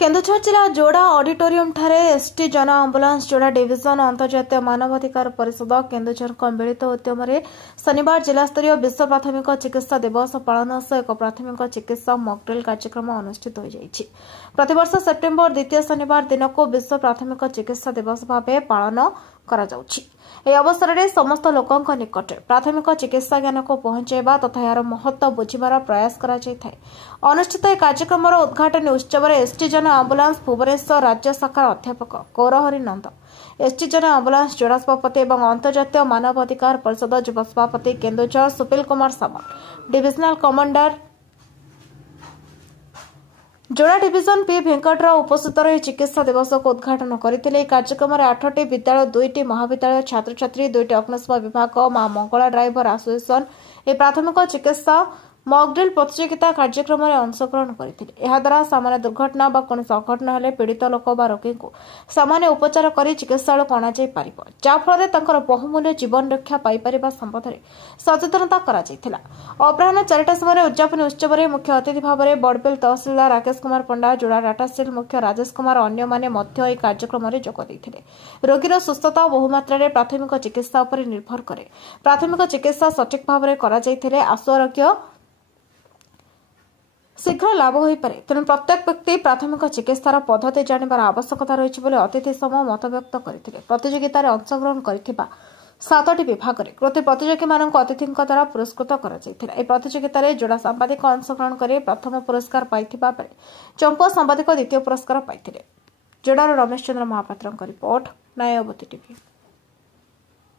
केन्दुझर जिला जोड़ा ऑडिटोरियम ठारे एसटी जन आंबुलांस जोड़ा डिविजन अंतर्जातीय मानवाधिकार परिषद केन्दुझर मिलित उद्यम शनिवार जिलास्तरीय विश्व प्राथमिक चिकित्सा दिवस पालन सह एक प्राथमिक चिकित्सा मॉकड्रिल कार्यक्रम अनुष्ठित हो जाइछि। प्रतिवर्ष सेप्टेम्बर द्वितीय शनिवार दिन को विश्व प्राथमिक चिकित्सा दिवस भाव पालन करा जाउछि। ଏହି ଅବସରରେ ସମସ୍ତ ଲୋକଙ୍କ ନିକଟରେ ପ୍ରାଥମିକ ଚିକିତ୍ସା ଜ୍ଞାନକୁ ପହଞ୍ଚାଇବା ତଥା ଏହାର ମହତ୍ତ୍ୱ ବୁଝିବାର ପ୍ରୟାସ କରାଯାଇଥାଏ। ଅନୁଷ୍ଠିତ ଏହି କାର୍ଯ୍ୟକ୍ରମର ଉଦ୍ଘାଟନୀ ଉତ୍ସବରେ ଏସଟି ଜନ ଆମ୍ବୁଲାନ୍ସ ଭୁବନେଶ୍ୱର ରାଜ୍ୟ ଶାଖାର ଅଧ୍ୟାପକ ଗୌରହରି ନନ୍ଦ, ଏସଟି ଜନ ଆମ୍ବୁଲାନ୍ସ ଯୋଡ଼ା ସଭାପତି ଏବଂ ଅନ୍ତର୍ଜାତୀୟ ମାନବାଧିକାର ପରିଷଦ ଯୁବ ସଭାପତି କେନ୍ଦୁଝର ସୁପିଲ କୁମାର ସାମଲ, डिविजनल कमांडर जोड़ा डिविजन पी भेंकटराव उपस्थित रही चिकित्सा दिवस को उद्घाटन करते। कार्यक्रम में 8टी विद्यालय 2टी महाविद्यालय छात्र छात्री 2टी अग्निशम विभाग मां मंगला ड्राइवर एसोसिएशन ए प्राथमिक चिकित्सा मॉकड्रिल प्रतियोगिता कार्यक्रम में अंशग्रहण करते। द्वारा सामान्य दुर्घटना कौन अघटन हेले पीड़ित लोक रोगी को सामान्य उपचार कर चिकित्सालय को अणाई पार जहाँफल बहुमूल्य जीवन रक्षा पाइपर संबंध में सचेतनता अपराह 4टा समय उद्यापन उत्सव में मुख्य अतिथि भाव में बड़बिल तहसिलदार राकेश कुमार पंडा जोड़ा डाटा स्टील मुख्य राजेश कुमार अन्य माने कार्यक्रम में जोगदे। रोगीर सुस्थता बहुमात्रा प्राथमिक चिकित्सा पर निर्भर करे। प्राथमिक चिकित्सा सठिक भाव में आशु आरोग्य शीघ्र लाभ हो पारे। तेणु प्रत्येक व्यक्ति प्राथमिक चिकित्सार पद्धति जानिबार आवश्यकता रही अतिथि समूह मत व्यक्त करते। प्रतियोगितार अंशग्रहण कर 7टी विभाग में कृति प्रतियोगी मानक अतिथि द्वारा पुरस्कृत कर प्रतियोगितार जोड़ा सांबादिक अंशग्रहण कर प्रथम पुरस्कार पाइथिबा बेले चंपुआ सांबादिक द्वितीय पुरस्कार पाइथिले। जोड़ार रमेश चंद्र महापात्र रिपोर्ट, न्यायवती टीवी।